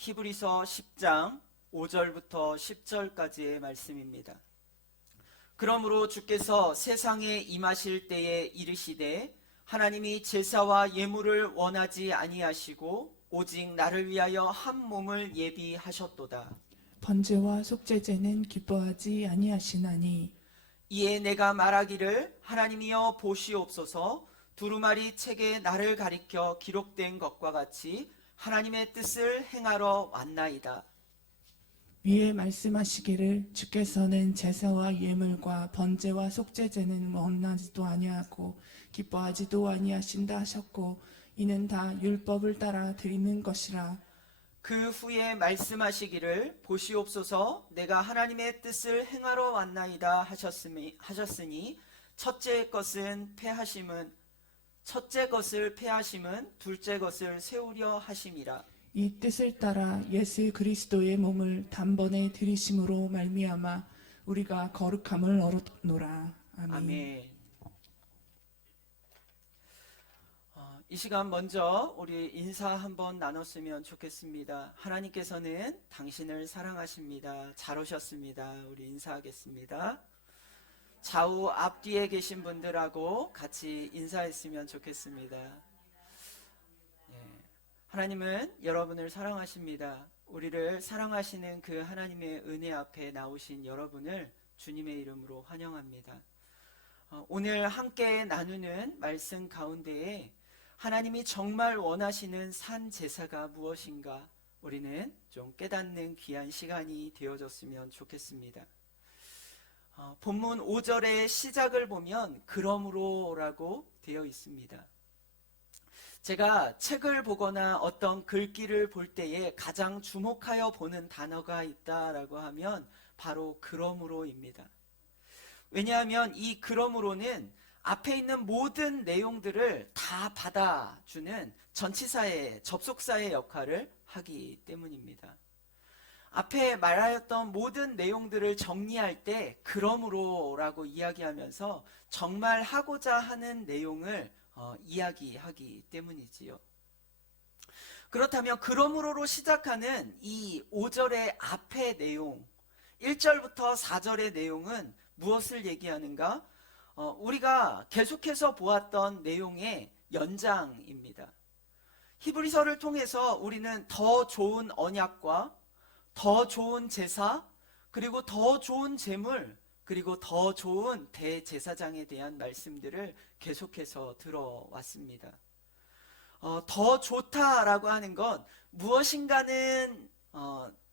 히브리서 10장 5절부터 10절까지의 말씀입니다. 그러므로 주께서 세상에 임하실 때에 이르시되 하나님이 제사와 예물을 원하지 아니하시고 오직 나를 위하여 한 몸을 예비하셨도다. 번제와 속죄제는 기뻐하지 아니하시나니 이에 내가 말하기를 하나님이여 보시옵소서. 두루마리 책에 나를 가리켜 기록된 것과 같이 하나님의 뜻을 행하러 왔나이다. 위에 말씀하시기를 주께서는 제사와 예물과 번제와 속죄제는 원하지도 아니하고 기뻐하지도 아니하신다 하셨고 이는 다 율법을 따라 드리는 것이라. 그 후에 말씀하시기를 보시옵소서. 내가 하나님의 뜻을 행하러 왔나이다 하셨으니 첫째 것을 패하심은 둘째 것을 세우려 하심이라. 이 뜻을 따라 예수 그리스도의 몸을 단번에 들이심으로 말미암아 우리가 거룩함을 얻었노라. 아멘. 아멘. 이 시간 먼저 우리 인사 한번 나눴으면 좋겠습니다. 하나님께서는 당신을 사랑하십니다. 잘 오셨습니다. 우리 인사하겠습니다. 좌우 앞뒤에 계신 분들하고 같이 인사했으면 좋겠습니다. 하나님은 여러분을 사랑하십니다. 우리를 사랑하시는 그 하나님의 은혜 앞에 나오신 여러분을 주님의 이름으로 환영합니다. 오늘 함께 나누는 말씀 가운데에 하나님이 정말 원하시는 산 제사가 무엇인가 우리는 좀 깨닫는 귀한 시간이 되어졌으면 좋겠습니다. 본문 5절의 시작을 보면 그러므로라고 되어 있습니다. 제가 책을 보거나 어떤 글귀를 볼 때에 가장 주목하여 보는 단어가 있다라고 하면 바로 그러므로입니다. 왜냐하면 이 그러므로는 앞에 있는 모든 내용들을 다 받아주는 전치사의 접속사의 역할을 하기 때문입니다. 앞에 말하였던 모든 내용들을 정리할 때 그러므로라고 이야기하면서 정말 하고자 하는 내용을 이야기하기 때문이지요. 그렇다면 그러므로로 시작하는 이 5절의 앞의 내용, 1절부터 4절의 내용은 무엇을 얘기하는가? 우리가 계속해서 보았던 내용의 연장입니다. 히브리서를 통해서 우리는 더 좋은 언약과 더 좋은 제사, 그리고 더 좋은 제물, 그리고 더 좋은 대제사장에 대한 말씀들을 계속해서 들어왔습니다. 더 좋다라고 하는 건 무엇인가는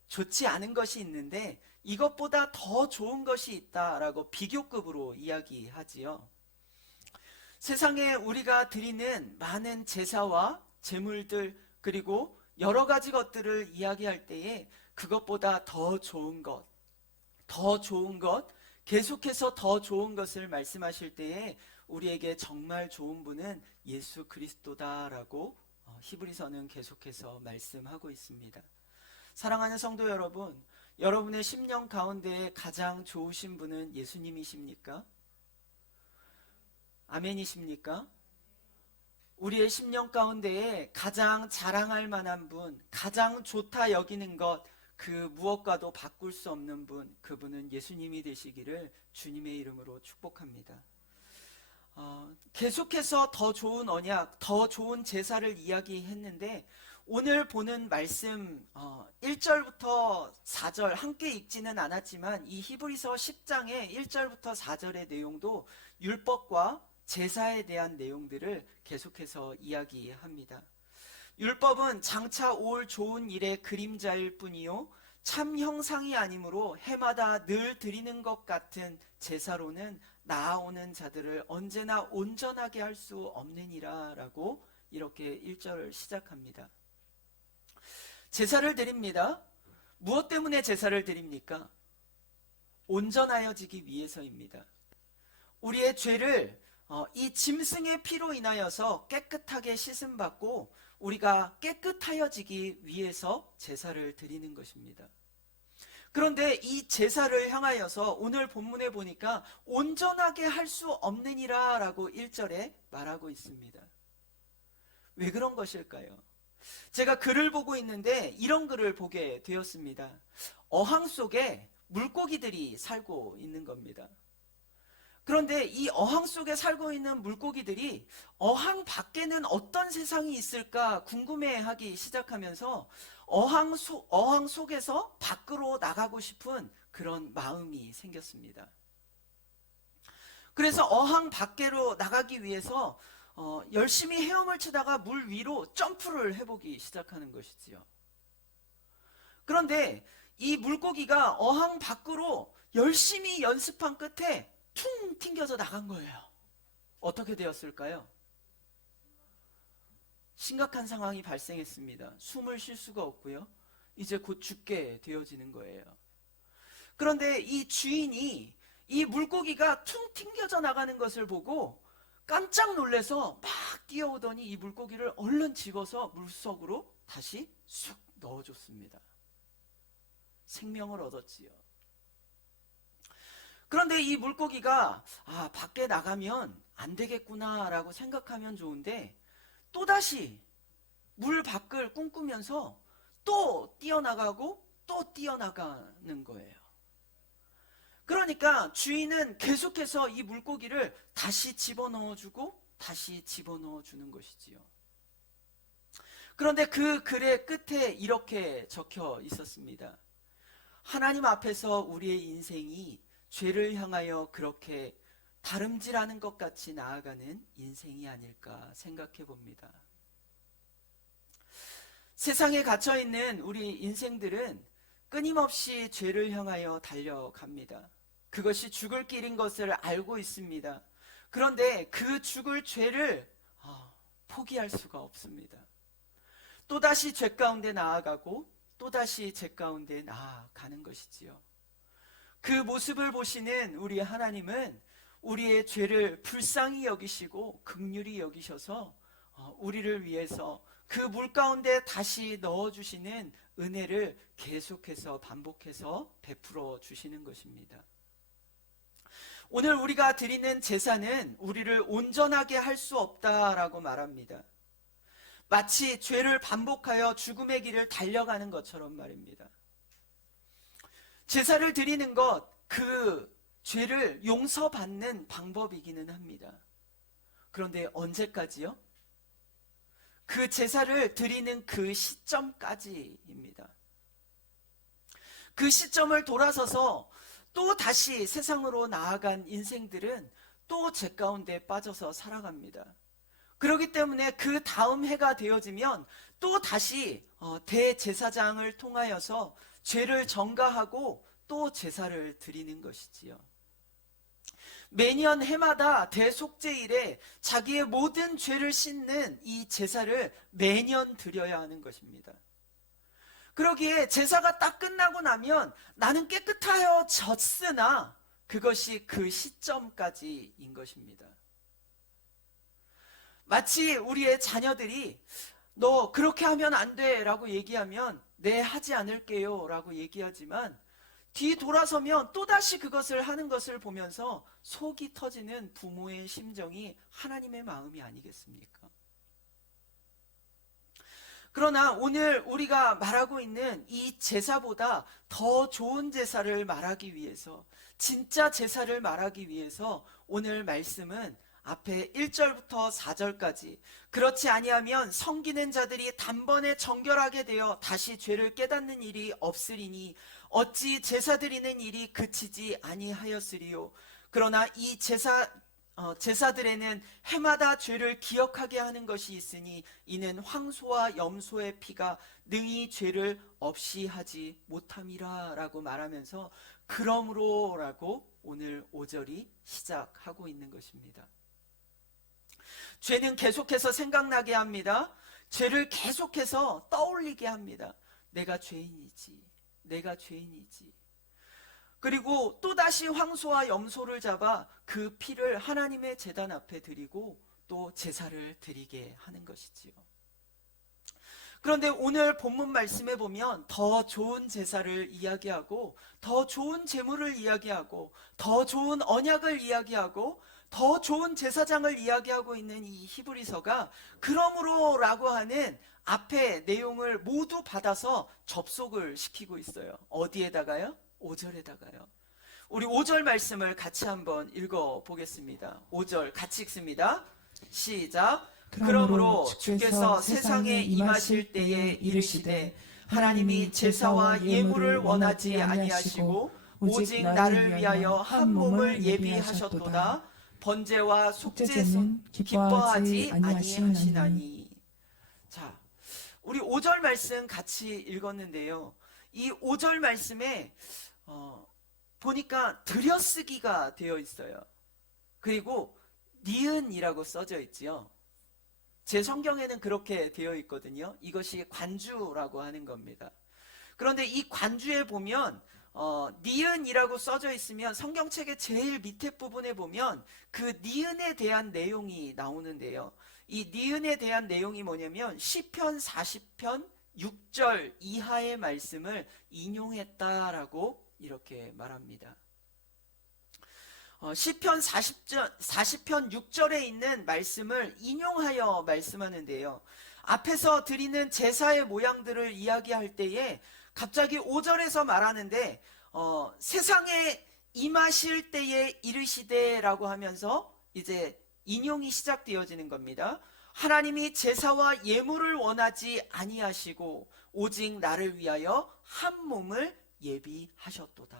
좋지 않은 것이 있는데 이것보다 더 좋은 것이 있다라고 비교급으로 이야기하지요. 세상에 우리가 드리는 많은 제사와 제물들 그리고 여러 가지 것들을 이야기할 때에 그것보다 더 좋은 것, 계속해서 더 좋은 것을 말씀하실 때에 우리에게 정말 좋은 분은 예수 그리스도다라고 히브리서는 계속해서 말씀하고 있습니다. 사랑하는 성도 여러분, 여러분의 심령 가운데 가장 좋으신 분은 예수님이십니까? 아멘이십니까? 우리의 심령 가운데에 가장 자랑할 만한 분, 가장 좋다 여기는 것, 그 무엇과도 바꿀 수 없는 분, 그분은 예수님이 되시기를 주님의 이름으로 축복합니다. 계속해서 더 좋은 언약, 더 좋은 제사를 이야기했는데 오늘 보는 말씀 1절부터 4절 함께 읽지는 않았지만 이 히브리서 10장의 1절부터 4절의 내용도 율법과 제사에 대한 내용들을 계속해서 이야기합니다. 율법은 장차 올 좋은 일의 그림자일 뿐이요 참 형상이 아니므로 해마다 늘 드리는 것 같은 제사로는 나아오는 자들을 언제나 온전하게 할 수 없느니라 라고 이렇게 1절을 시작합니다. 제사를 드립니다. 무엇 때문에 제사를 드립니까? 온전하여지기 위해서입니다. 우리의 죄를 이 짐승의 피로 인하여서 깨끗하게 씻음받고 우리가 깨끗하여지기 위해서 제사를 드리는 것입니다. 그런데 이 제사를 향하여서 오늘 본문에 보니까 온전하게 할 수 없느니라 라고 1절에 말하고 있습니다. 왜 그런 것일까요? 제가 글을 보고 있는데 이런 글을 보게 되었습니다. 어항 속에 물고기들이 살고 있는 겁니다. 그런데 이 어항 속에 살고 있는 물고기들이 어항 밖에는 어떤 세상이 있을까 궁금해하기 시작하면서 어항 속에서 밖으로 나가고 싶은 그런 마음이 생겼습니다. 그래서 어항 밖으로 나가기 위해서 열심히 헤엄을 치다가 물 위로 점프를 해보기 시작하는 것이지요. 그런데 이 물고기가 어항 밖으로 열심히 연습한 끝에 퉁 튕겨져 나간 거예요. 어떻게 되었을까요? 심각한 상황이 발생했습니다. 숨을 쉴 수가 없고요. 이제 곧 죽게 되어지는 거예요. 그런데 이 주인이 이 물고기가 퉁 튕겨져 나가는 것을 보고 깜짝 놀라서 막 뛰어오더니 이 물고기를 얼른 집어서 물속으로 다시 쑥 넣어줬습니다. 생명을 얻었지요. 그런데 이 물고기가 밖에 나가면 안 되겠구나라고 생각하면 좋은데 또다시 물 밖을 꿈꾸면서 또 뛰어나가고 또 뛰어나가는 거예요. 그러니까 주인은 계속해서 이 물고기를 다시 집어넣어주고 다시 집어넣어주는 것이지요. 그런데 그 글의 끝에 이렇게 적혀 있었습니다. 하나님 앞에서 우리의 인생이 죄를 향하여 그렇게 다름질하는 것 같이 나아가는 인생이 아닐까 생각해 봅니다. 세상에 갇혀있는 우리 인생들은 끊임없이 죄를 향하여 달려갑니다. 그것이 죽을 길인 것을 알고 있습니다. 그런데 그 죽을 죄를 포기할 수가 없습니다. 또다시 죄 가운데 나아가고 또다시 죄 가운데 나아가는 것이지요. 그 모습을 보시는 우리 하나님은 우리의 죄를 불쌍히 여기시고 긍휼히 여기셔서 우리를 위해서 그 물 가운데 다시 넣어주시는 은혜를 계속해서 반복해서 베풀어 주시는 것입니다. 오늘 우리가 드리는 제사는 우리를 온전하게 할 수 없다라고 말합니다. 마치 죄를 반복하여 죽음의 길을 달려가는 것처럼 말입니다. 제사를 드리는 것, 그 죄를 용서받는 방법이기는 합니다. 그런데 언제까지요? 그 제사를 드리는 그 시점까지입니다. 그 시점을 돌아서서 또 다시 세상으로 나아간 인생들은 또 죄 가운데 빠져서 살아갑니다. 그렇기 때문에 그 다음 해가 되어지면 또 다시 대제사장을 통하여서 죄를 전가하고 또 제사를 드리는 것이지요. 매년 해마다 대속죄일에 자기의 모든 죄를 씻는 이 제사를 매년 드려야 하는 것입니다. 그러기에 제사가 딱 끝나고 나면 나는 깨끗하여졌으나 그것이 그 시점까지인 것입니다. 마치 우리의 자녀들이 너 그렇게 하면 안 돼 라고 얘기하면 네 하지 않을게요 라고 얘기하지만 뒤돌아서면 또다시 그것을 하는 것을 보면서 속이 터지는 부모의 심정이 하나님의 마음이 아니겠습니까? 그러나 오늘 우리가 말하고 있는 이 제사보다 더 좋은 제사를 말하기 위해서, 진짜 제사를 말하기 위해서 오늘 말씀은 앞에 1절부터 4절까지 그렇지 아니하면 섬기는 자들이 단번에 정결하게 되어 다시 죄를 깨닫는 일이 없으리니 어찌 제사 드리는 일이 그치지 아니하였으리요. 그러나 이 제사들에는 해마다 죄를 기억하게 하는 것이 있으니 이는 황소와 염소의 피가 능히 죄를 없이 하지 못함이라 라고 말하면서 그러므로 라고 오늘 5절이 시작하고 있는 것입니다. 죄는 계속해서 생각나게 합니다. 죄를 계속해서 떠올리게 합니다. 내가 죄인이지. 내가 죄인이지. 그리고 또다시 황소와 염소를 잡아 그 피를 하나님의 제단 앞에 드리고 또 제사를 드리게 하는 것이지요. 그런데 오늘 본문 말씀에 보면 더 좋은 제사를 이야기하고 더 좋은 제물을 이야기하고 더 좋은 언약을 이야기하고 더 좋은 제사장을 이야기하고 있는 이 히브리서가 그러므로 라고 하는 앞에 내용을 모두 받아서 접속을 시키고 있어요. 어디에다가요? 5절에다가요. 우리 5절 말씀을 같이 한번 읽어보겠습니다. 5절 같이 읽습니다. 시작. 그러므로 주께서 세상에 임하실 때에 이르시되 하나님이 제사와 예물을 원하지 아니하시고 오직 나를 위하여 한 몸을 예비하셨도다. 번제와 속죄는 기뻐하지 아니하시나니. 자, 우리 5절 말씀 같이 읽었는데요. 이 5절 말씀에 보니까 들여쓰기가 되어 있어요. 그리고 니은이라고 써져 있지요. 제 성경에는 그렇게 되어 있거든요. 이것이 관주라고 하는 겁니다. 그런데 이 관주에 보면 니은이라고 써져 있으면 성경책의 제일 밑에 부분에 보면 그 니은에 대한 내용이 나오는데요. 이 니은에 대한 내용이 뭐냐면 시편 40편 6절 이하의 말씀을 인용했다라고 이렇게 말합니다. 시편 40편 6절에 있는 말씀을 인용하여 말씀하는데요. 앞에서 드리는 제사의 모양들을 이야기할 때에 갑자기 5절에서 말하는데 세상에 임하실 때에 이르시되라고 하면서 이제 인용이 시작되어지는 겁니다. 하나님이 제사와 예물을 원하지 아니하시고 오직 나를 위하여 한 몸을 예비하셨도다.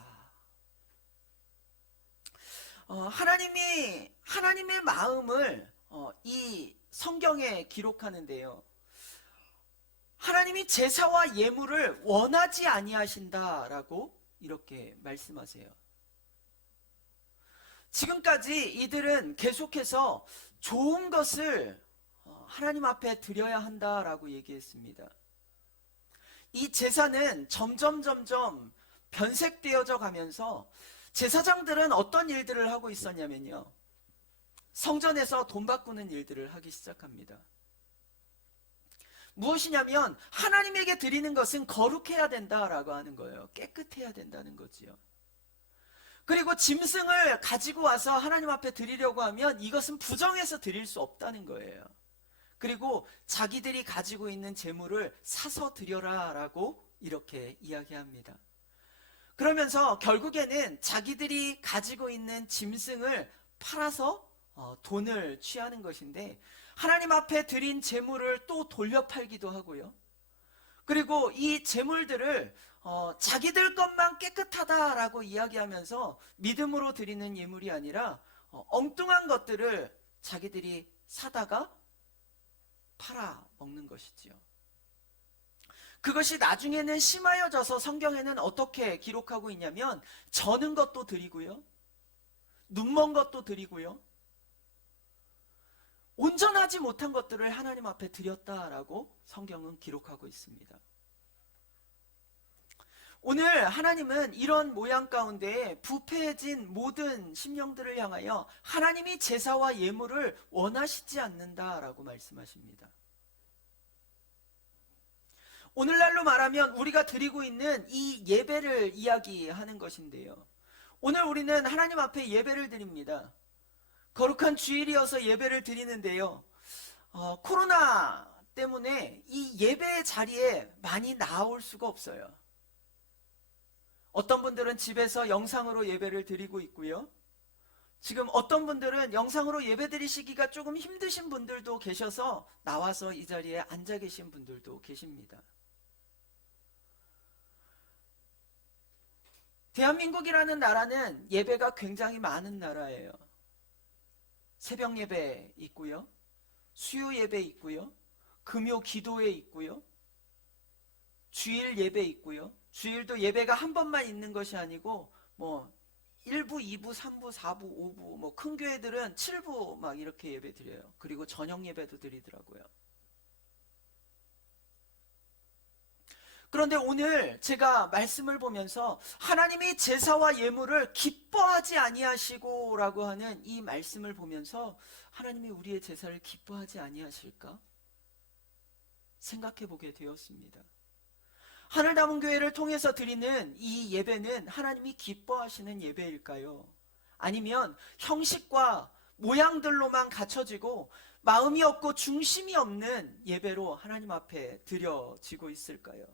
하나님의 마음을 이 성경에 기록하는데요. 하나님이 제사와 예물을 원하지 아니하신다라고 이렇게 말씀하세요. 지금까지 이들은 계속해서 좋은 것을 하나님 앞에 드려야 한다라고 얘기했습니다. 이 제사는 점점 변색되어져 가면서 제사장들은 어떤 일들을 하고 있었냐면요. 성전에서 돈 바꾸는 일들을 하기 시작합니다. 무엇이냐면 하나님에게 드리는 것은 거룩해야 된다라고 하는 거예요. 깨끗해야 된다는 거지요. 그리고 짐승을 가지고 와서 하나님 앞에 드리려고 하면 이것은 부정해서 드릴 수 없다는 거예요. 그리고 자기들이 가지고 있는 재물을 사서 드려라 라고 이렇게 이야기합니다. 그러면서 결국에는 자기들이 가지고 있는 짐승을 팔아서 돈을 취하는 것인데 하나님 앞에 드린 재물을 또 돌려팔기도 하고요. 그리고 이 재물들을 자기들 것만 깨끗하다라고 이야기하면서 믿음으로 드리는 예물이 아니라 엉뚱한 것들을 자기들이 사다가 팔아 먹는 것이지요. 그것이 나중에는 심하여져서 성경에는 어떻게 기록하고 있냐면 저는 것도 드리고요. 눈먼 것도 드리고요. 온전하지 못한 것들을 하나님 앞에 드렸다라고 성경은 기록하고 있습니다. 오늘 하나님은 이런 모양 가운데 부패해진 모든 심령들을 향하여 하나님이 제사와 예물을 원하시지 않는다라고 말씀하십니다. 오늘날로 말하면 우리가 드리고 있는 이 예배를 이야기하는 것인데요. 오늘 우리는 하나님 앞에 예배를 드립니다. 거룩한 주일이어서 예배를 드리는데요. 코로나 때문에 이 예배 자리에 많이 나올 수가 없어요. 어떤 분들은 집에서 영상으로 예배를 드리고 있고요. 지금 어떤 분들은 영상으로 예배 드리시기가 조금 힘드신 분들도 계셔서 나와서 이 자리에 앉아 계신 분들도 계십니다. 대한민국이라는 나라는 예배가 굉장히 많은 나라예요. 새벽 예배 있고요. 수요 예배 있고요. 금요 기도회 있고요. 주일 예배 있고요. 주일도 예배가 한 번만 있는 것이 아니고 1부, 2부, 3부, 4부, 5부 큰 교회들은 7부 막 이렇게 예배 드려요. 그리고 저녁 예배도 드리더라고요. 그런데 오늘 제가 말씀을 보면서 하나님이 제사와 예물을 기뻐하지 아니하시고 라고 하는 이 말씀을 보면서 하나님이 우리의 제사를 기뻐하지 아니하실까? 생각해 보게 되었습니다. 하늘남은교회를 통해서 드리는 이 예배는 하나님이 기뻐하시는 예배일까요? 아니면 형식과 모양들로만 갖춰지고 마음이 없고 중심이 없는 예배로 하나님 앞에 드려지고 있을까요?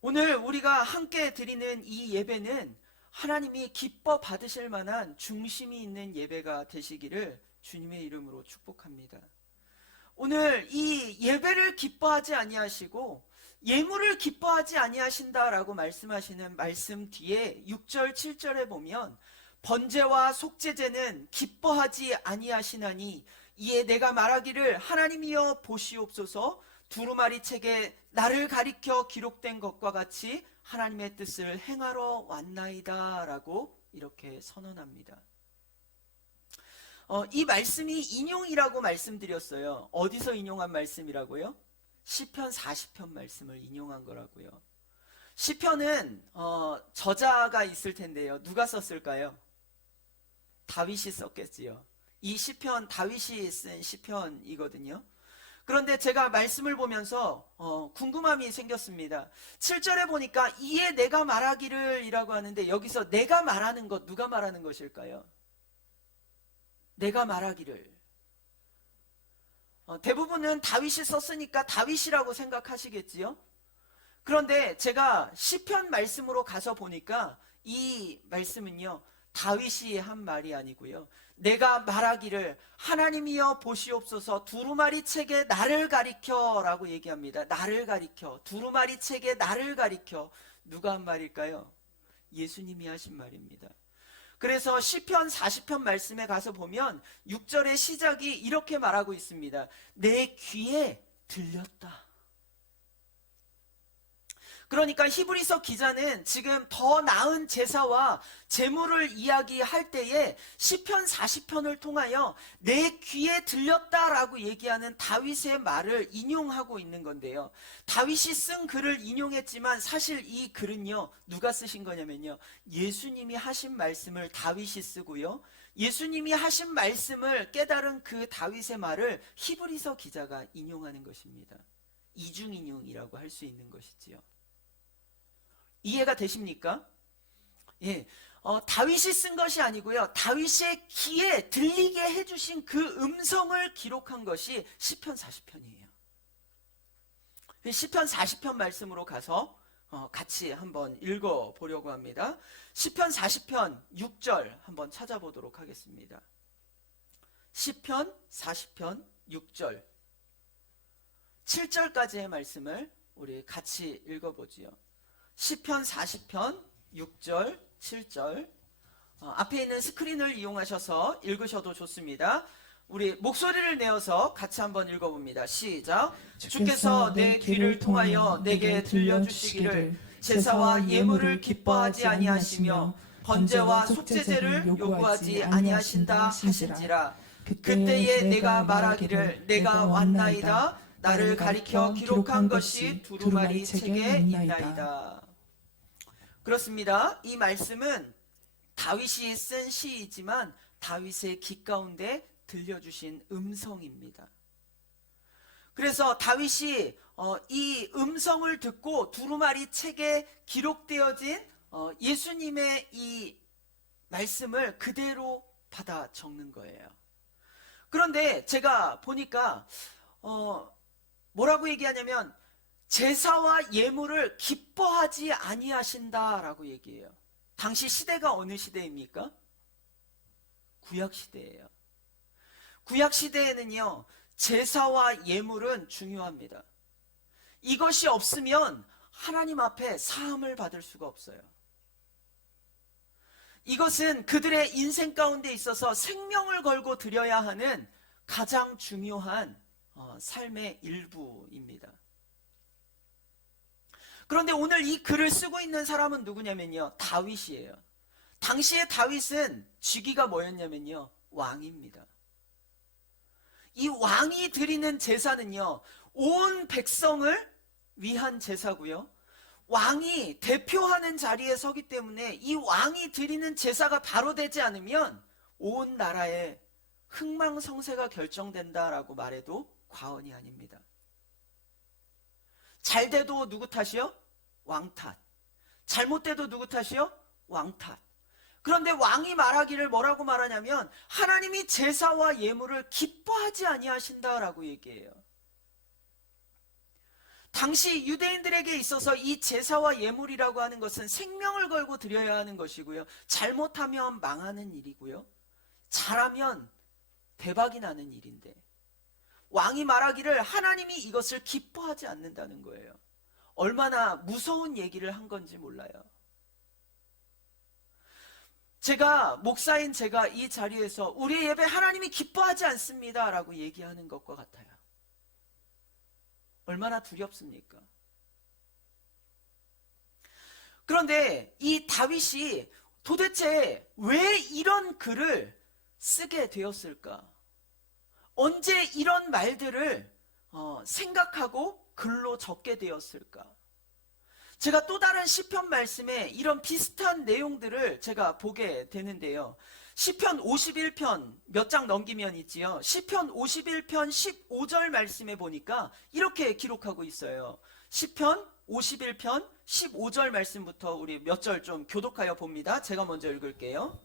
오늘 우리가 함께 드리는 이 예배는 하나님이 기뻐 받으실 만한 중심이 있는 예배가 되시기를 주님의 이름으로 축복합니다. 오늘 이 예배를 기뻐하지 아니하시고 예물을 기뻐하지 아니하신다라고 말씀하시는 말씀 뒤에 6절 7절에 보면 번제와 속죄제는 기뻐하지 아니하시나니 이에 내가 말하기를 하나님이여 보시옵소서 두루마리 책에 나를 가리켜 기록된 것과 같이 하나님의 뜻을 행하러 왔나이다 라고 이렇게 선언합니다. 이 말씀이 인용이라고 말씀드렸어요. 어디서 인용한 말씀이라고요? 시편 40편 말씀을 인용한 거라고요. 시편은 저자가 있을 텐데요. 누가 썼을까요? 다윗이 썼겠지요. 이 시편 다윗이 쓴 시편이거든요. 그런데 제가 말씀을 보면서 궁금함이 생겼습니다. 7절에 보니까 이에 내가 말하기를 이라고 하는데 여기서 내가 말하는 것 누가 말하는 것일까요? 내가 말하기를. 대부분은 다윗이 썼으니까 다윗이라고 생각하시겠지요? 그런데 제가 시편 말씀으로 가서 보니까 이 말씀은요 다윗이 한 말이 아니고요 내가 말하기를 하나님이여 보시옵소서 두루마리 책에 나를 가리켜 라고 얘기합니다. 나를 가리켜, 두루마리 책에 나를 가리켜. 누가 한 말일까요? 예수님이 하신 말입니다. 그래서 시편 40편 말씀에 가서 보면 6절의 시작이 이렇게 말하고 있습니다. 내 귀에 들렸다. 그러니까 히브리서 기자는 지금 더 나은 제사와 제물을 이야기할 때에 시편 40편을 통하여 내 귀에 들렸다라고 얘기하는 다윗의 말을 인용하고 있는 건데요. 다윗이 쓴 글을 인용했지만 사실 이 글은요 누가 쓰신 거냐면요 예수님이 하신 말씀을 다윗이 쓰고요 예수님이 하신 말씀을 깨달은 그 다윗의 말을 히브리서 기자가 인용하는 것입니다. 이중인용이라고 할 수 있는 것이지요. 이해가 되십니까? 예, 다윗이 쓴 것이 아니고요. 다윗의 귀에 들리게 해주신 그 음성을 기록한 것이 시편 40편이에요. 시편 40편 말씀으로 가서 같이 한번 읽어보려고 합니다. 시편 40편 6절 한번 찾아보도록 하겠습니다. 시편 40편 6절 7절까지의 말씀을 우리 같이 읽어보지요. 시편 40편 6절 7절 앞에 있는 스크린을 이용하셔서 읽으셔도 좋습니다. 우리 목소리를 내어서 같이 한번 읽어봅니다. 시작. 주께서 내 귀를 통하여 내게 들려주시기를 제사와 예물을 기뻐하지 아니하시며 번제와 속죄제를 요구하지 아니하신다 하신지라. 그때에 내가 말하기를 내가 왔나이다. 나를 가리켜 기록한 것이 두루마리 책에 있나이다. 그렇습니다. 이 말씀은 다윗이 쓴 시이지만 다윗의 귀 가운데 들려주신 음성입니다. 그래서 다윗이 이 음성을 듣고 두루마리 책에 기록되어진 예수님의 이 말씀을 그대로 받아 적는 거예요. 그런데 제가 보니까 뭐라고 얘기하냐면 제사와 예물을 기뻐하지 아니하신다라고 얘기해요. 당시 시대가 어느 시대입니까? 구약시대예요. 구약시대에는요 제사와 예물은 중요합니다. 이것이 없으면 하나님 앞에 사함을 받을 수가 없어요. 이것은 그들의 인생 가운데 있어서 생명을 걸고 드려야 하는 가장 중요한 삶의 일부입니다. 그런데 오늘 이 글을 쓰고 있는 사람은 누구냐면요 다윗이에요. 당시의 다윗은 직위가 뭐였냐면요 왕입니다. 이 왕이 드리는 제사는요 온 백성을 위한 제사고요 왕이 대표하는 자리에 서기 때문에 이 왕이 드리는 제사가 바로 되지 않으면 온 나라의 흥망성쇠가 결정된다라고 말해도 과언이 아닙니다. 잘 돼도 누구 탓이요? 왕 탓. 잘못돼도 누구 탓이요? 왕 탓. 그런데 왕이 말하기를 뭐라고 말하냐면 하나님이 제사와 예물을 기뻐하지 아니하신다라고 얘기해요. 당시 유대인들에게 있어서 이 제사와 예물이라고 하는 것은 생명을 걸고 드려야 하는 것이고요. 잘못하면 망하는 일이고요. 잘하면 대박이 나는 일인데 왕이 말하기를 하나님이 이것을 기뻐하지 않는다는 거예요. 얼마나 무서운 얘기를 한 건지 몰라요. 목사인 제가 이 자리에서 우리의 예배 하나님이 기뻐하지 않습니다 라고 얘기하는 것과 같아요. 얼마나 두렵습니까? 그런데 이 다윗이 도대체 왜 이런 글을 쓰게 되었을까? 언제 이런 말들을 생각하고 글로 적게 되었을까? 제가 또 다른 시편 말씀에 이런 비슷한 내용들을 제가 보게 되는데요. 시편 51편 몇 장 넘기면 있지요. 시편 51편 15절 말씀에 보니까 이렇게 기록하고 있어요. 시편 51편 15절 말씀부터 우리 몇 절 좀 교독하여 봅니다. 제가 먼저 읽을게요.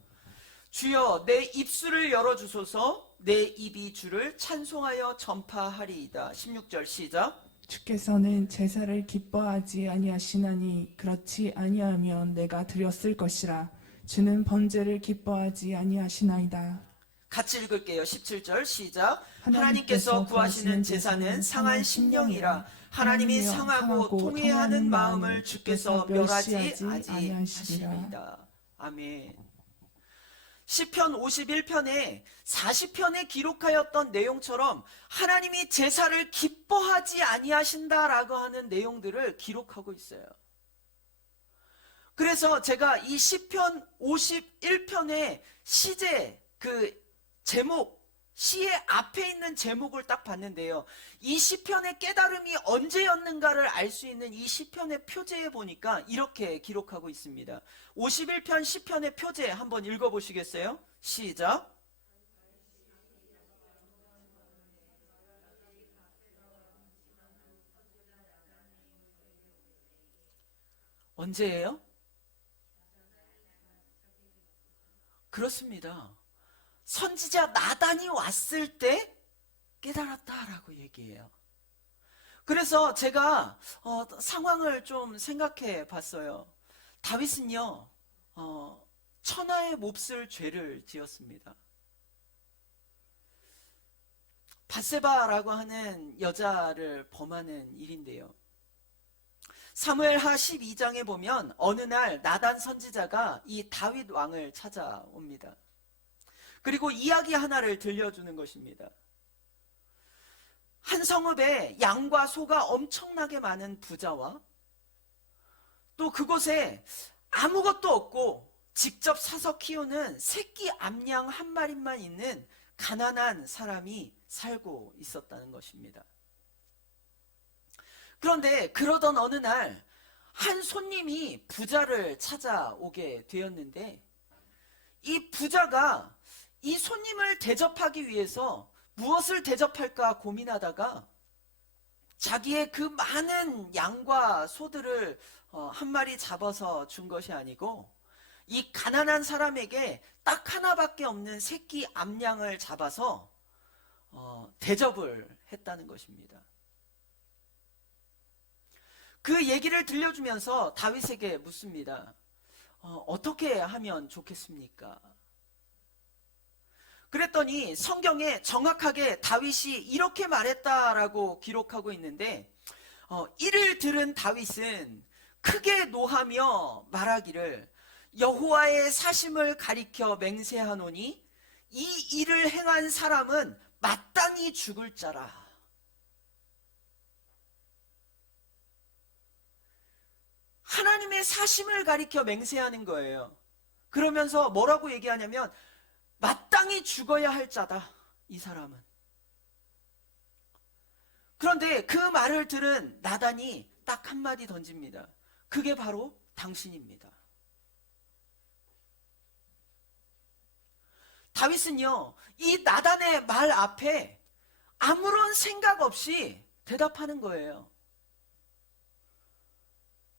주여 내 입술을 열어주소서. 내 입이 주를 찬송하여 전파하리이다. 16절 시작. 주께서는 제사를 기뻐하지 아니하시나니 그렇지 아니하면 내가 드렸을 것이라. 주는 번제를 기뻐하지 아니하시나이다. 같이 읽을게요. 17절 시작. 하나님께서 구하시는 제사는 상한 심령이라. 하나님이 상하고 통회하는 마음을 주께서 멸하지 아니하시리이다. 아멘. 시편 51편에 40편에 기록하였던 내용처럼 하나님이 제사를 기뻐하지 아니하신다라고 하는 내용들을 기록하고 있어요. 그래서 제가 이 시편 51편의 시제 제목, 시의 앞에 있는 제목을 딱 봤는데요. 이 시편의 깨달음이 언제였는가를 알 수 있는 이 시편의 표제에 보니까 이렇게 기록하고 있습니다. 51편 시편의 표제 한번 읽어보시겠어요? 시작. 언제예요? 그렇습니다. 선지자 나단이 왔을 때 깨달았다라고 얘기해요. 그래서 제가 상황을 좀 생각해 봤어요. 다윗은요 천하의 몹쓸 죄를 지었습니다. 밧세바라고 하는 여자를 범하는 일인데요. 사무엘하 12장에 보면 어느 날 나단 선지자가 이 다윗 왕을 찾아옵니다. 그리고 이야기 하나를 들려주는 것입니다. 한 성읍에 양과 소가 엄청나게 많은 부자와 또 그곳에 아무것도 없고 직접 사서 키우는 새끼 암양 한 마리만 있는 가난한 사람이 살고 있었다는 것입니다. 그런데 그러던 어느 날 한 손님이 부자를 찾아오게 되었는데 이 부자가 이 손님을 대접하기 위해서 무엇을 대접할까 고민하다가 자기의 그 많은 양과 소들을 한 마리 잡아서 준 것이 아니고 이 가난한 사람에게 딱 하나밖에 없는 새끼 암양을 잡아서 대접을 했다는 것입니다. 그 얘기를 들려주면서 다윗에게 묻습니다. 어떻게 하면 좋겠습니까? 그랬더니 성경에 정확하게 다윗이 이렇게 말했다라고 기록하고 있는데 이를 들은 다윗은 크게 노하며 말하기를 여호와의 사심을 가리켜 맹세하노니 이 일을 행한 사람은 마땅히 죽을 자라. 하나님의 사심을 가리켜 맹세하는 거예요. 그러면서 뭐라고 얘기하냐면 마땅히 죽어야 할 자다, 이 사람은. 그런데 그 말을 들은 나단이 딱 한마디 던집니다. 그게 바로 당신입니다. 다윗은요, 이 나단의 말 앞에 아무런 생각 없이 대답하는 거예요.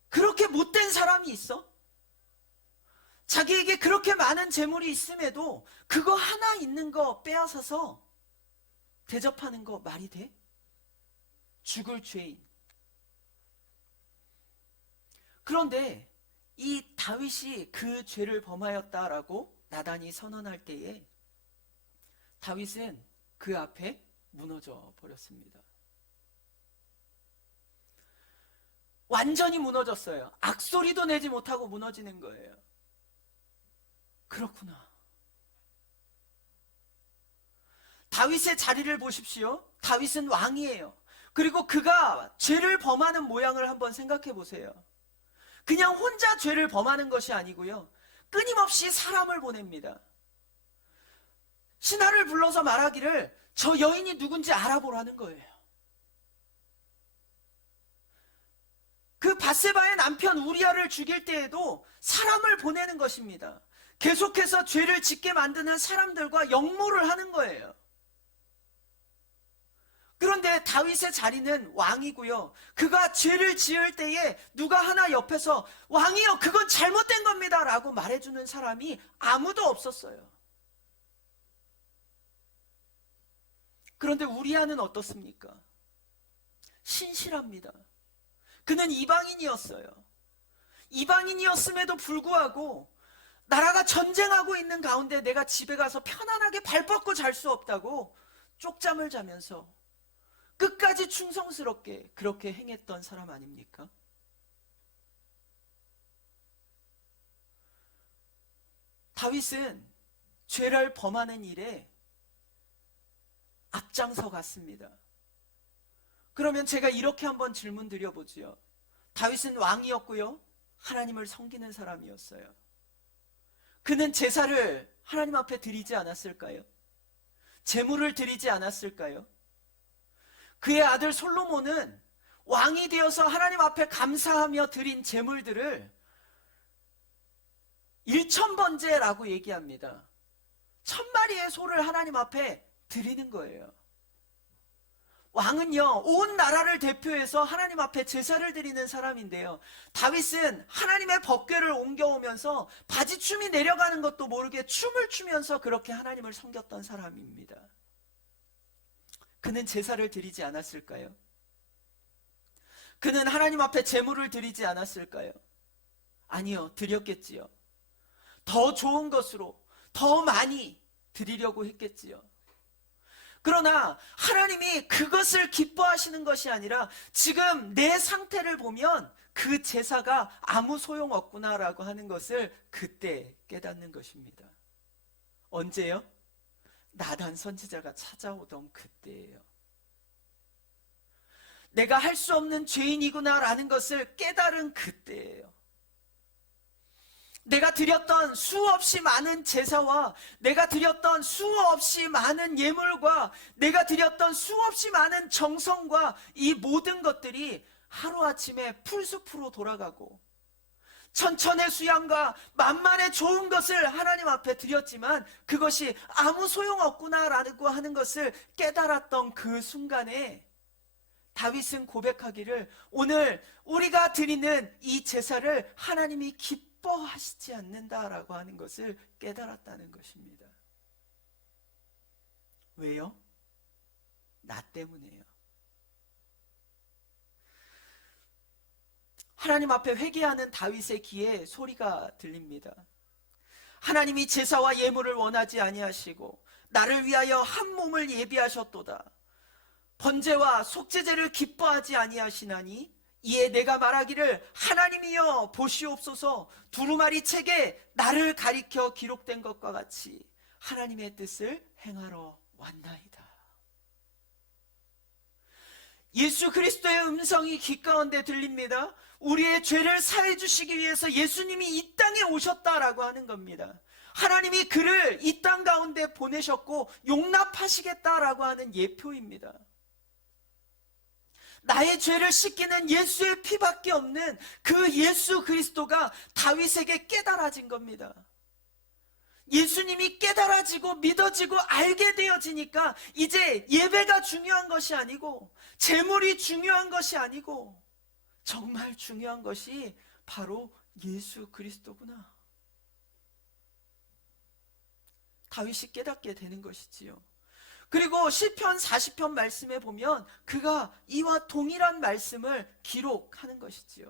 그렇게 못된 사람이 있어? 자기에게 그렇게 많은 재물이 있음에도 그거 하나 있는 거 빼앗아서 대접하는 거 말이 돼? 죽을 죄인. 그런데 이 다윗이 그 죄를 범하였다라고 나단이 선언할 때에 다윗은 그 앞에 무너져 버렸습니다. 완전히 무너졌어요. 악소리도 내지 못하고 무너지는 거예요. 그렇구나. 다윗의 자리를 보십시오. 다윗은 왕이에요. 그리고 그가 죄를 범하는 모양을 한번 생각해 보세요. 그냥 혼자 죄를 범하는 것이 아니고요. 끊임없이 사람을 보냅니다. 신하를 불러서 말하기를 저 여인이 누군지 알아보라는 거예요. 그 밧세바의 남편 우리아를 죽일 때에도 사람을 보내는 것입니다. 계속해서 죄를 짓게 만드는 사람들과 역모를 하는 거예요. 그런데 다윗의 자리는 왕이고요. 그가 죄를 지을 때에 누가 하나 옆에서 왕이요, 그건 잘못된 겁니다 라고 말해주는 사람이 아무도 없었어요. 그런데 우리아는 어떻습니까? 신실합니다. 그는 이방인이었어요. 이방인이었음에도 불구하고 나라가 전쟁하고 있는 가운데 내가 집에 가서 편안하게 발 뻗고 잘 수 없다고 쪽잠을 자면서 끝까지 충성스럽게 그렇게 행했던 사람 아닙니까? 다윗은 죄를 범하는 일에 앞장서 갔습니다. 그러면 제가 이렇게 한번 질문 드려보지요. 다윗은 왕이었고요. 하나님을 섬기는 사람이었어요. 그는 제사를 하나님 앞에 드리지 않았을까요? 제물을 드리지 않았을까요? 그의 아들 솔로몬은 왕이 되어서 하나님 앞에 감사하며 드린 제물들을 1000번제라고 얘기합니다. 1000마리의 소를 하나님 앞에 드리는 거예요. 왕은요, 온 나라를 대표해서 하나님 앞에 제사를 드리는 사람인데요. 다윗은 하나님의 법궤를 옮겨오면서 바지춤이 내려가는 것도 모르게 춤을 추면서 그렇게 하나님을 섬겼던 사람입니다. 그는 제사를 드리지 않았을까요? 그는 하나님 앞에 제물을 드리지 않았을까요? 아니요, 드렸겠지요. 더 좋은 것으로 더 많이 드리려고 했겠지요. 그러나 하나님이 그것을 기뻐하시는 것이 아니라 지금 내 상태를 보면 그 제사가 아무 소용없구나라고 하는 것을 그때 깨닫는 것입니다. 언제요? 나단 선지자가 찾아오던 그때예요. 내가 할 수 없는 죄인이구나라는 것을 깨달은 그때예요. 내가 드렸던 수없이 많은 제사와 내가 드렸던 수없이 많은 예물과 내가 드렸던 수없이 많은 정성과 이 모든 것들이 하루아침에 풀숲으로 돌아가고 천천의 수양과 만만의 좋은 것을 하나님 앞에 드렸지만 그것이 아무 소용없구나라고 하는 것을 깨달았던 그 순간에 다윗은 고백하기를 오늘 우리가 드리는 이 제사를 하나님이 기뻐하시지 않는다라고 하는 것을 깨달았다는 것입니다. 왜요? 나 때문에요. 하나님 앞에 회개하는 다윗의 귀에 소리가 들립니다. 하나님이 제사와 예물을 원하지 아니하시고 나를 위하여 한 몸을 예비하셨도다. 번제와 속죄제를 기뻐하지 아니하시나니 이에 내가 말하기를 하나님이여 보시옵소서 두루마리 책에 나를 가리켜 기록된 것과 같이 하나님의 뜻을 행하러 왔나이다. 예수 그리스도의 음성이 귀 가운데 들립니다. 우리의 죄를 사해 주시기 위해서 예수님이 이 땅에 오셨다라고 하는 겁니다. 하나님이 그를 이 땅 가운데 보내셨고 용납하시겠다라고 하는 예표입니다. 나의 죄를 씻기는 예수의 피밖에 없는 그 예수 그리스도가 다윗에게 깨달아진 겁니다. 예수님이 깨달아지고 믿어지고 알게 되어지니까 이제 예배가 중요한 것이 아니고 제물이 중요한 것이 아니고 정말 중요한 것이 바로 예수 그리스도구나. 다윗이 깨닫게 되는 것이지요. 그리고 시편 40편 말씀에 보면 그가 이와 동일한 말씀을 기록하는 것이지요.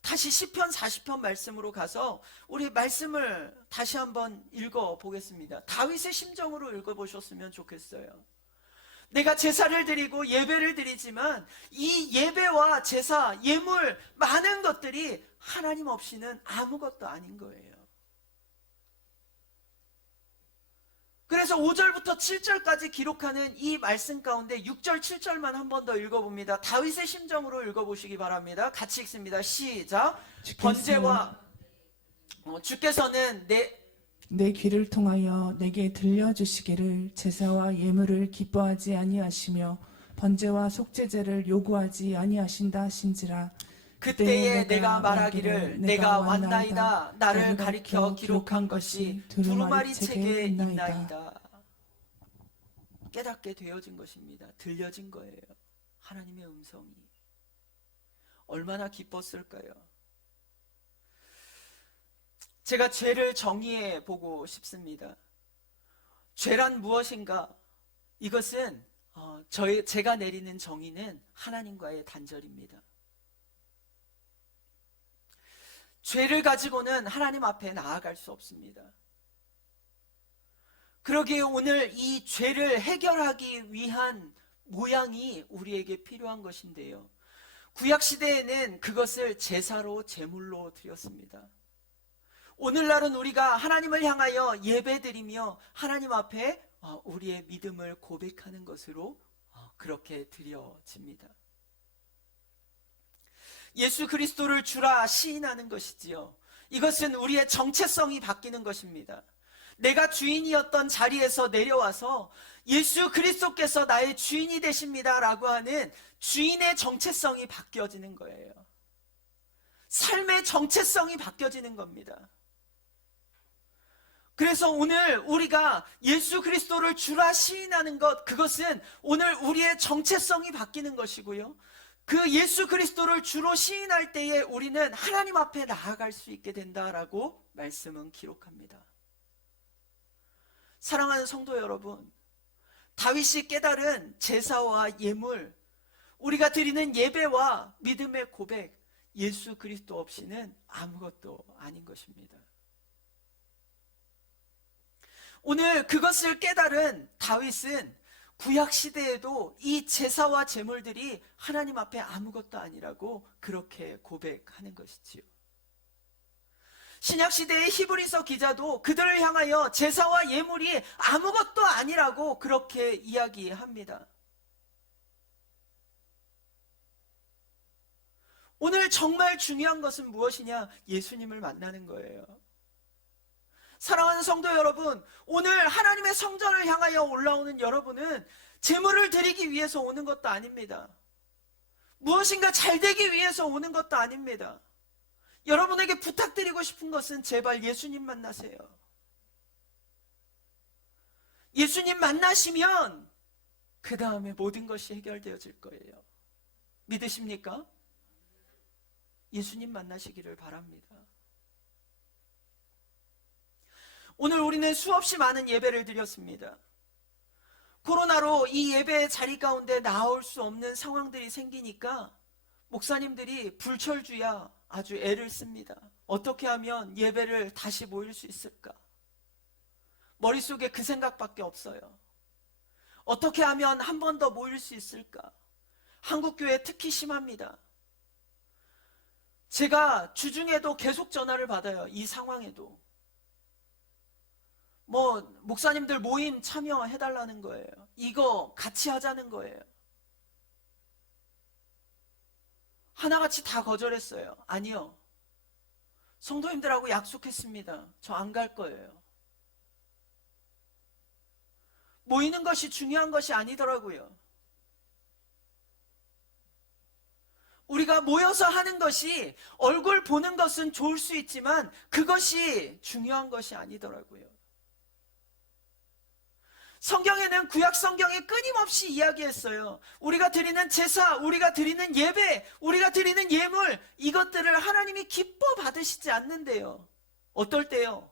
다시 시편 40편 말씀으로 가서 우리 말씀을 다시 한번 읽어보겠습니다. 다윗의 심정으로 읽어보셨으면 좋겠어요. 내가 제사를 드리고 예배를 드리지만 이 예배와 제사, 예물, 많은 것들이 하나님 없이는 아무것도 아닌 거예요. 그래서 5절부터 7절까지 기록하는 이 말씀 가운데 6절, 7절만 한 번 더 읽어봅니다. 다윗의 심정으로 읽어보시기 바랍니다. 같이 읽습니다. 시작. 주께서는 내 귀를 통하여 내게 들려주시기를 제사와 예물을 기뻐하지 아니하시며 번제와 속죄제를 요구하지 아니하신다 하신지라. 그때에 내가 말하기를 내가 왔나이다. 나를 가리켜 기록한 것이 두루마리 책에 있나이다. 깨닫게 되어진 것입니다. 들려진 거예요. 하나님의 음성이. 얼마나 기뻤을까요? 제가 죄를 정의해 보고 싶습니다. 죄란 무엇인가? 이것은 제가 내리는 정의는 하나님과의 단절입니다. 죄를 가지고는 하나님 앞에 나아갈 수 없습니다. 그러기에 오늘 이 죄를 해결하기 위한 모양이 우리에게 필요한 것인데요. 구약시대에는 그것을 제사로 제물로 드렸습니다. 오늘날은 우리가 하나님을 향하여 예배드리며 하나님 앞에 우리의 믿음을 고백하는 것으로 그렇게 드려집니다. 예수 그리스도를 주라 시인하는 것이지요. 이것은 우리의 정체성이 바뀌는 것입니다. 내가 주인이었던 자리에서 내려와서 예수 그리스도께서 나의 주인이 되십니다 라고 하는 주인의 정체성이 바뀌어지는 거예요. 삶의 정체성이 바뀌어지는 겁니다. 그래서 오늘 우리가 예수 그리스도를 주라 시인하는 것, 그것은 오늘 우리의 정체성이 바뀌는 것이고요. 그 예수 그리스도를 주로 시인할 때에 우리는 하나님 앞에 나아갈 수 있게 된다라고 말씀은 기록합니다. 사랑하는 성도 여러분, 다윗이 깨달은 제사와 예물, 우리가 드리는 예배와 믿음의 고백, 예수 그리스도 없이는 아무것도 아닌 것입니다. 오늘 그것을 깨달은 다윗은 구약시대에도 이 제사와 제물들이 하나님 앞에 아무것도 아니라고 그렇게 고백하는 것이지요. 신약시대의 히브리서 기자도 그들을 향하여 제사와 예물이 아무것도 아니라고 그렇게 이야기합니다. 오늘 정말 중요한 것은 무엇이냐? 예수님을 만나는 거예요. 사랑하는 성도 여러분, 오늘 하나님의 성전을 향하여 올라오는 여러분은 제물을 드리기 위해서 오는 것도 아닙니다. 무엇인가 잘 되기 위해서 오는 것도 아닙니다. 여러분에게 부탁드리고 싶은 것은 제발 예수님 만나세요. 예수님 만나시면 그 다음에 모든 것이 해결되어질 거예요. 믿으십니까? 예수님 만나시기를 바랍니다. 오늘 우리는 수없이 많은 예배를 드렸습니다. 코로나로 이 예배의 자리 가운데 나올 수 없는 상황들이 생기니까 목사님들이 불철주야 아주 애를 씁니다. 어떻게 하면 예배를 다시 모일 수 있을까? 머릿속에 그 생각밖에 없어요. 어떻게 하면 한 번 더 모일 수 있을까? 한국교회 특히 심합니다. 제가 주중에도 계속 전화를 받아요. 이 상황에도. 목사님들 모임 참여해달라는 거예요. 이거 같이 하자는 거예요. 하나같이 다 거절했어요. 아니요. 성도님들하고 약속했습니다. 저 안 갈 거예요. 모이는 것이 중요한 것이 아니더라고요. 우리가 모여서 하는 것이 얼굴 보는 것은 좋을 수 있지만 그것이 중요한 것이 아니더라고요. 성경에는 구약 성경에 끊임없이 이야기했어요. 우리가 드리는 제사, 우리가 드리는 예배, 우리가 드리는 예물, 이것들을 하나님이 기뻐 받으시지 않는데요. 어떨 때요?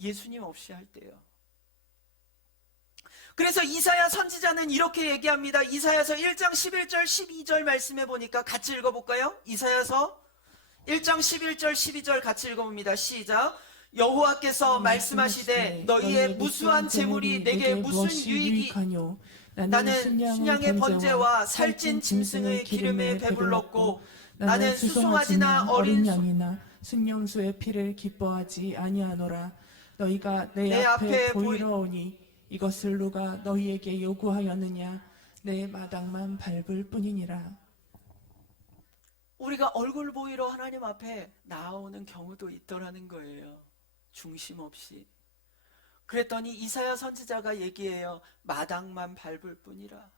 예수님 없이 할 때요. 그래서 이사야 선지자는 이렇게 얘기합니다. 이사야서 1장 11절 12절 말씀해 보니까 같이 읽어볼까요? 이사야서 1장 11절 12절 같이 읽어봅니다. 시작. 여호와께서 말씀하시되 너희의 무수한 재물이 내게 무슨 유익이? 나는 순양의 번제와 살찐 짐승의 기름에 배불렀고 나는 수송아지나 어린 양이나 순염소의 피를 기뻐하지 아니하노라. 너희가 내 앞에 보이러 오니 이것을 누가 너희에게 요구하였느냐? 내 마당만 밟을 뿐이니라. 우리가 얼굴 보이러 하나님 앞에 나오는 경우도 있더라는 거예요. 중심 없이. 그랬더니 이사야 선지자가 얘기해요. 마당만 밟을 뿐이라.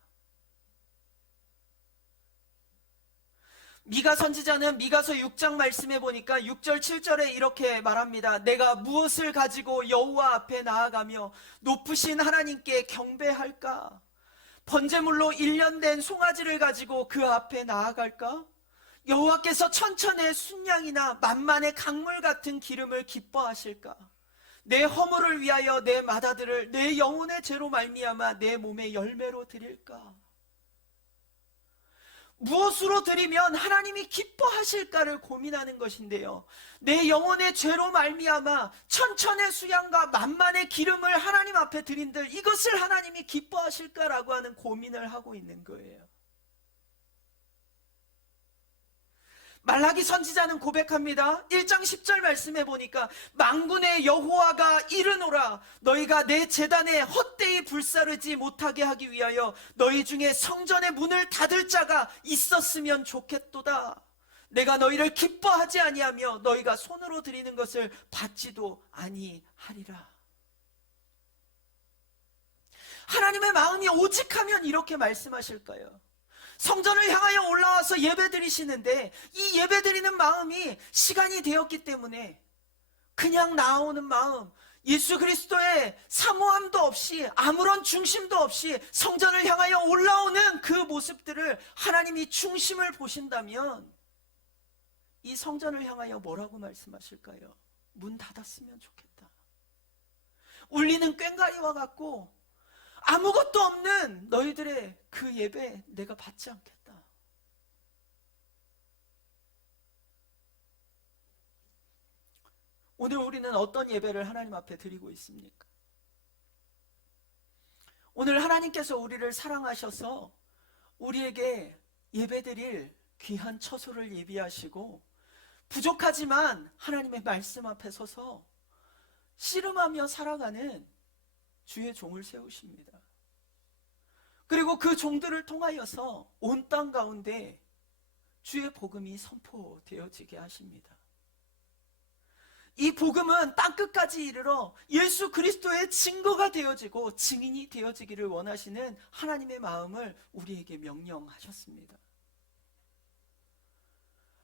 미가 선지자는 미가서 6장 말씀해 보니까 6절 7절에 이렇게 말합니다. 내가 무엇을 가지고 여호와 앞에 나아가며 높으신 하나님께 경배할까? 번제물로 1년 된 송아지를 가지고 그 앞에 나아갈까? 여호와께서 천천의 순양이나 만만의 강물 같은 기름을 기뻐하실까? 내 허물을 위하여 내 맏아들을 내 영혼의 죄로 말미암아 내 몸의 열매로 드릴까? 무엇으로 드리면 하나님이 기뻐하실까를 고민하는 것인데요. 내 영혼의 죄로 말미암아 천천의 수양과 만만의 기름을 하나님 앞에 드린들 이것을 하나님이 기뻐하실까라고 하는 고민을 하고 있는 거예요. 말라기 선지자는 고백합니다. 1장 10절 말씀해 보니까 만군의 여호와가 이르노라. 너희가 내 제단에 헛되이 불사르지 못하게 하기 위하여 너희 중에 성전의 문을 닫을 자가 있었으면 좋겠도다. 내가 너희를 기뻐하지 아니하며 너희가 손으로 드리는 것을 받지도 아니하리라. 하나님의 마음이 오직하면 이렇게 말씀하실까요? 성전을 향하여 올라와서 예배 드리시는데 이 예배 드리는 마음이 시간이 되었기 때문에 그냥 나오는 마음, 예수 그리스도의 사모함도 없이 아무런 중심도 없이 성전을 향하여 올라오는 그 모습들을 하나님이 중심을 보신다면 이 성전을 향하여 뭐라고 말씀하실까요? 문 닫았으면 좋겠다. 울리는 꽹과리와 같고 아무것도 없는 너희들의 그 예배 내가 받지 않겠다. 오늘 우리는 어떤 예배를 하나님 앞에 드리고 있습니까? 오늘 하나님께서 우리를 사랑하셔서 우리에게 예배드릴 귀한 처소를 예비하시고 부족하지만 하나님의 말씀 앞에 서서 씨름하며 살아가는 주의 종을 세우십니다. 그리고 그 종들을 통하여서 온 땅 가운데 주의 복음이 선포되어지게 하십니다. 이 복음은 땅끝까지 이르러 예수 그리스도의 증거가 되어지고 증인이 되어지기를 원하시는 하나님의 마음을 우리에게 명령하셨습니다.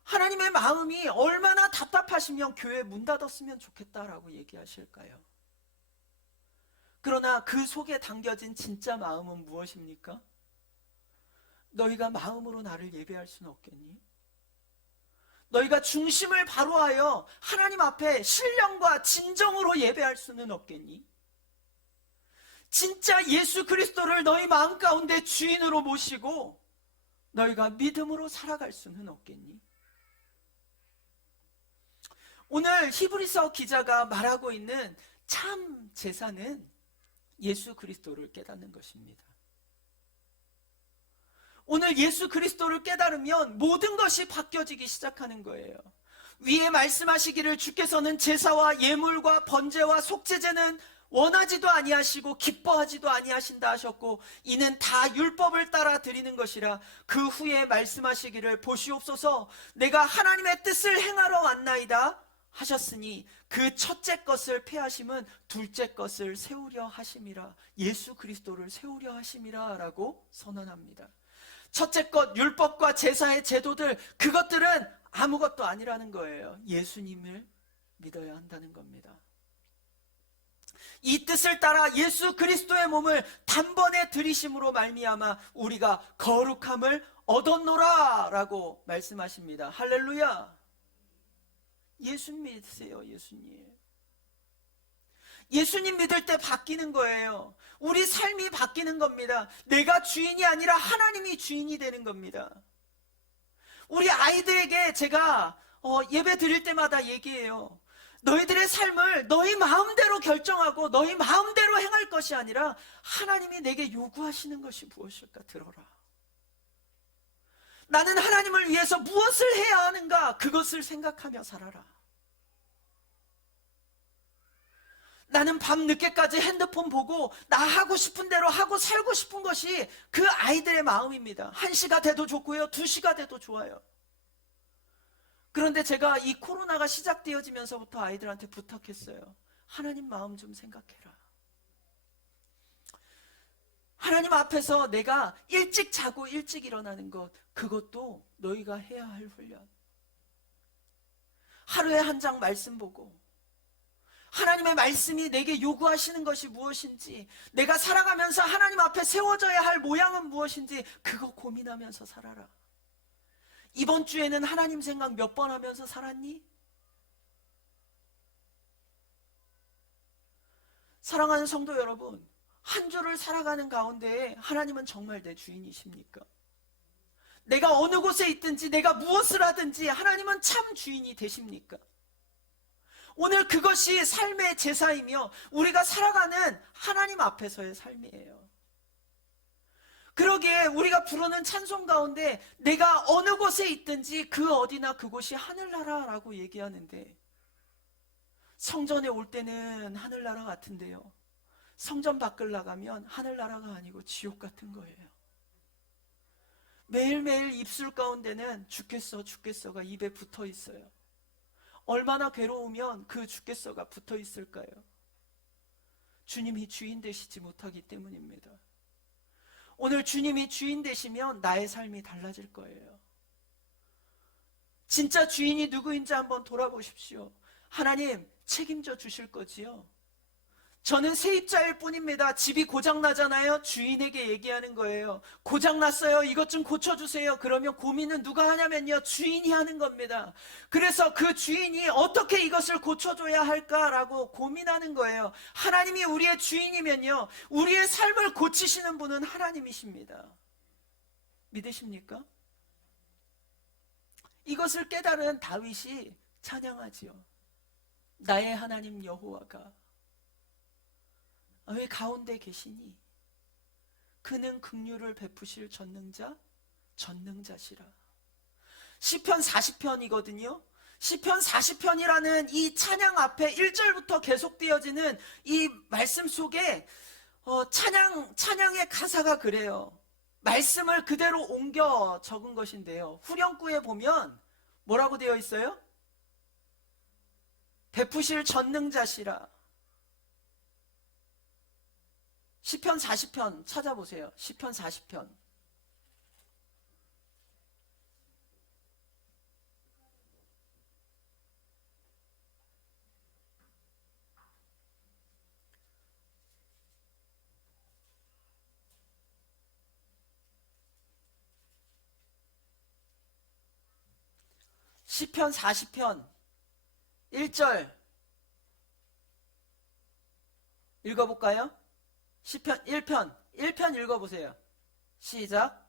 하나님의 마음이 얼마나 답답하시면 교회 문 닫았으면 좋겠다라고 얘기하실까요? 그러나 그 속에 담겨진 진짜 마음은 무엇입니까? 너희가 마음으로 나를 예배할 수는 없겠니? 너희가 중심을 바로하여 하나님 앞에 신령과 진정으로 예배할 수는 없겠니? 진짜 예수 그리스도를 너희 마음 가운데 주인으로 모시고 너희가 믿음으로 살아갈 수는 없겠니? 오늘 히브리서 기자가 말하고 있는 참 제사는 예수 그리스도를 깨닫는 것입니다. 오늘 예수 그리스도를 깨달으면 모든 것이 바뀌어지기 시작하는 거예요. 위에 말씀하시기를 주께서는 제사와 예물과 번제와 속죄제는 원하지도 아니하시고 기뻐하지도 아니하신다 하셨고 이는 다 율법을 따라 드리는 것이라. 그 후에 말씀하시기를 보시옵소서 내가 하나님의 뜻을 행하러 왔나이다 하셨으니 그 첫째 것을 폐하심은 둘째 것을 세우려 하심이라. 예수 그리스도를 세우려 하심이라 라고 선언합니다. 첫째 것 율법과 제사의 제도들 그것들은 아무것도 아니라는 거예요. 예수님을 믿어야 한다는 겁니다. 이 뜻을 따라 예수 그리스도의 몸을 단번에 들이심으로 말미암아 우리가 거룩함을 얻었노라 라고 말씀하십니다. 할렐루야. 예수 믿으세요. 예수님. 예수님 믿을 때 바뀌는 거예요. 우리 삶이 바뀌는 겁니다. 내가 주인이 아니라 하나님이 주인이 되는 겁니다. 우리 아이들에게 제가 예배 드릴 때마다 얘기해요. 너희들의 삶을 너희 마음대로 결정하고 너희 마음대로 행할 것이 아니라 하나님이 내게 요구하시는 것이 무엇일까 들어라. 나는 하나님을 위해서 무엇을 해야 하는가? 그것을 생각하며 살아라. 나는 밤늦게까지 핸드폰 보고 나 하고 싶은 대로 하고 살고 싶은 것이 그 아이들의 마음입니다. 1시가 돼도 좋고요, 2시가 돼도 좋아요. 그런데 제가 이 코로나가 시작되어지면서부터 아이들한테 부탁했어요. 하나님 마음 좀 생각해라. 하나님 앞에서 내가 일찍 자고 일찍 일어나는 것, 그것도 너희가 해야 할 훈련. 하루에 한 장 말씀 보고 하나님의 말씀이 내게 요구하시는 것이 무엇인지, 내가 살아가면서 하나님 앞에 세워져야 할 모양은 무엇인지 그거 고민하면서 살아라. 이번 주에는 하나님 생각 몇 번 하면서 살았니? 사랑하는 성도 여러분, 한 주를 살아가는 가운데 하나님은 정말 내 주인이십니까? 내가 어느 곳에 있든지 내가 무엇을 하든지 하나님은 참 주인이 되십니까? 오늘 그것이 삶의 제사이며 우리가 살아가는 하나님 앞에서의 삶이에요. 그러기에 우리가 부르는 찬송 가운데 내가 어느 곳에 있든지 그 어디나 그곳이 하늘나라라고 얘기하는데, 성전에 올 때는 하늘나라 같은데요, 성전 밖을 나가면 하늘나라가 아니고 지옥 같은 거예요. 매일매일 입술 가운데는 죽겠어 죽겠어가 입에 붙어 있어요. 얼마나 괴로우면 그 죽겠어가 붙어 있을까요? 주님이 주인 되시지 못하기 때문입니다. 오늘 주님이 주인 되시면 나의 삶이 달라질 거예요. 진짜 주인이 누구인지 한번 돌아보십시오. 하나님 책임져 주실 거지요? 저는 세입자일 뿐입니다. 집이 고장나잖아요. 주인에게 얘기하는 거예요. 고장났어요. 이것 좀 고쳐주세요. 그러면 고민은 누가 하냐면요, 주인이 하는 겁니다. 그래서 그 주인이 어떻게 이것을 고쳐줘야 할까라고 고민하는 거예요. 하나님이 우리의 주인이면요, 우리의 삶을 고치시는 분은 하나님이십니다. 믿으십니까? 이것을 깨달은 다윗이 찬양하지요. 나의 하나님 여호와가 왜 가운데 계시니? 그는 긍휼을 베푸실 전능자시라. 시편 40편이거든요. 시편 40편이라는 이 찬양 앞에 1절부터 계속되어지는 이 말씀 속에 찬양의 가사가 그래요. 말씀을 그대로 옮겨 적은 것인데요, 후렴구에 보면 뭐라고 되어 있어요? 베푸실 전능자시라. 시편 40편 찾아보세요. 시편 40편. 시편 40편 1절 읽어볼까요? 시편 1편 읽어보세요. 시작.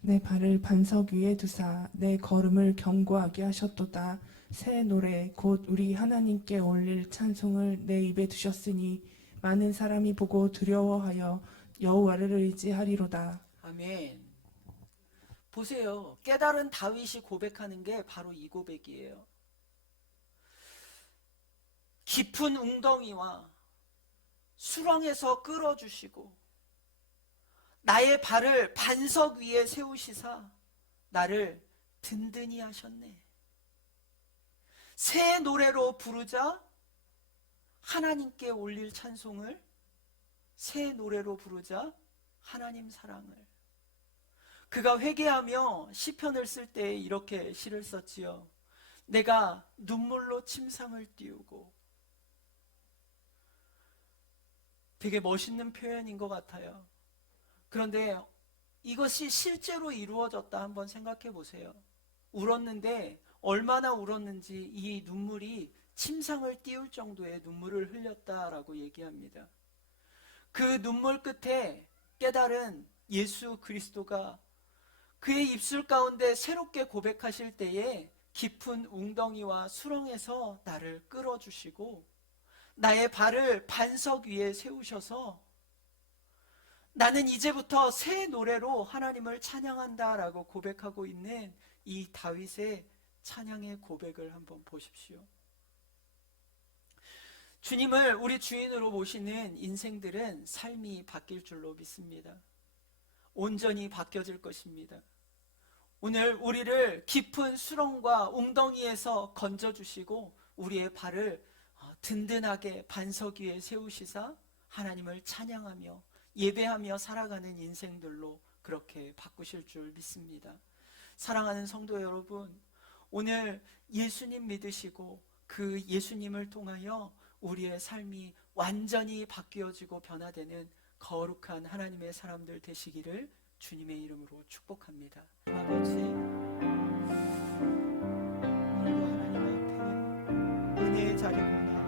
내 발을 반석 위에 두사 내 걸음을 견고하게 하셨도다. 새 노래 곧 우리 하나님께 올릴 찬송을 내 입에 두셨으니 많은 사람이 보고 두려워하여 여호와를 의지하리로다. 아멘. 보세요. 깨달은 다윗이 고백하는 게 바로 이 고백이에요. 깊은 웅덩이와 수렁에서 끌어주시고 나의 발을 반석 위에 세우시사 나를 든든히 하셨네. 새 노래로 부르자 하나님께 올릴 찬송을, 새 노래로 부르자 하나님 사랑을. 그가 회개하며 시편을 쓸 때 이렇게 시를 썼지요. 내가 눈물로 침상을 띄우고 되게 멋있는 표현인 것 같아요. 그런데 이것이 실제로 이루어졌다 한번 생각해 보세요. 울었는데 얼마나 울었는지 이 눈물이 침상을 띄울 정도의 눈물을 흘렸다라고 얘기합니다. 그 눈물 끝에 깨달은 예수 그리스도가 그의 입술 가운데 새롭게 고백하실 때에 깊은 웅덩이와 수렁에서 나를 끌어주시고 나의 발을 반석 위에 세우셔서 나는 이제부터 새 노래로 하나님을 찬양한다라고 고백하고 있는 이 다윗의 찬양의 고백을 한번 보십시오. 주님을 우리 주인으로 모시는 인생들은 삶이 바뀔 줄로 믿습니다. 온전히 바뀌어질 것입니다. 오늘 우리를 깊은 수렁과 웅덩이에서 건져주시고 우리의 발을 든든하게 반석 위에 세우시사 하나님을 찬양하며 예배하며 살아가는 인생들로 그렇게 바꾸실 줄 믿습니다. 사랑하는 성도 여러분, 오늘 예수님 믿으시고 그 예수님을 통하여 우리의 삶이 완전히 바뀌어지고 변화되는 거룩한 하나님의 사람들 되시기를 주님의 이름으로 축복합니다. 아버지, 오늘도 하나님 앞에 은혜의 자리로 나아옵니다.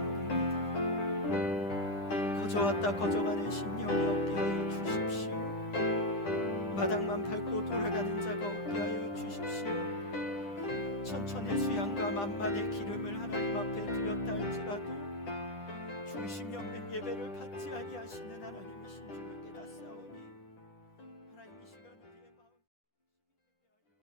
거저왔다 거저가는 심령이 없게 하여 주십시오. 마당만 밟고 돌아가는 자가 없게 하여 주십시오. 천천의 수양과 만만의 기름을 하나님 앞에 드렸다 할지라도 중심이 없는 예배를 받지 아니하시는 하나님이신 줄